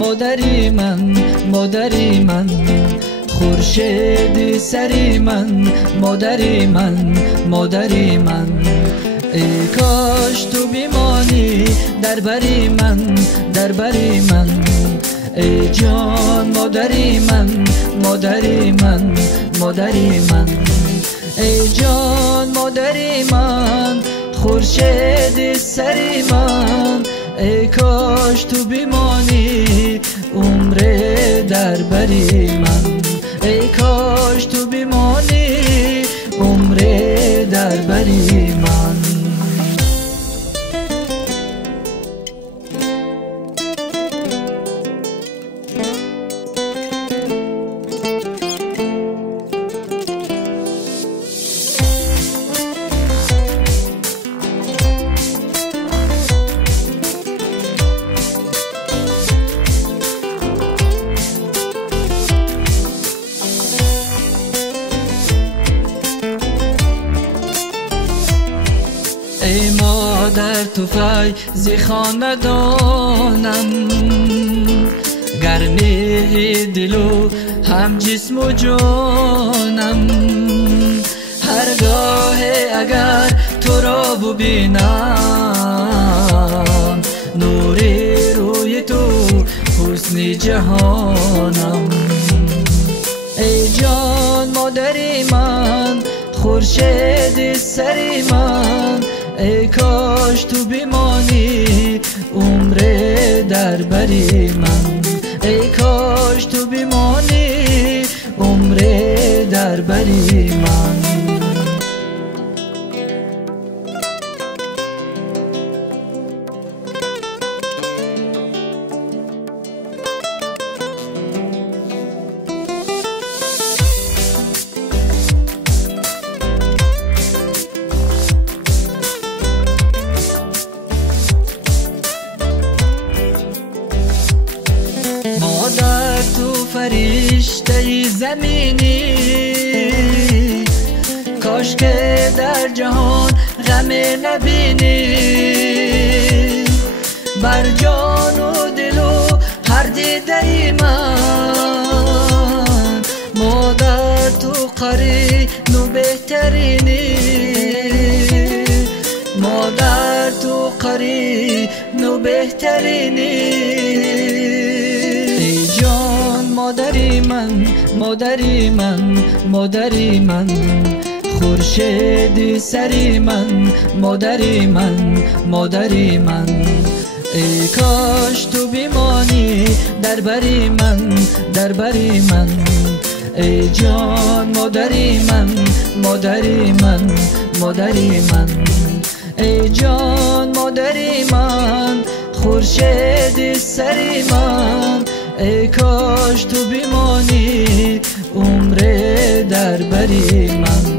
مادری من، مادری من، خورشید سری من، مادری من، مادری من. ای کاش تو بیمانی در بری من، در بری من. ای جان مادری من، مادری من، مادری من. ای جان مادری من، خورشید سری من. ای کاش تو بیمانی عمر در بری من. ای کاش تو بیمانی عمر در بری من. ای مادر تو فیض خاندانم، گرمی دل و هم جسم و جانم. هرگاه اگر تو را ببینم، نور روی تو حسن جهانم. ای جان مادری من، خورشید سری من. ای کاش تو بیمانی عمر در بری من. ای کاش تو بیمانی عمر در بری من. مادر تو فرشته زمینی، کاش که در جهان غم نبینی. بر جان و دل و هر دیده من، مادر تو قرین و بهترینی. مادر تو قرین و بهترینی. مادری من، مادری من، مادری من، خورشید سری من، مادری من، مادری من. ای کاش تو بیمانی در بری من، در بری من. ای جان مادری من، مادری من، مادری من. ای جان مادری من، خورشید سری من. ای کاش تو بیمانی عمر در بری من.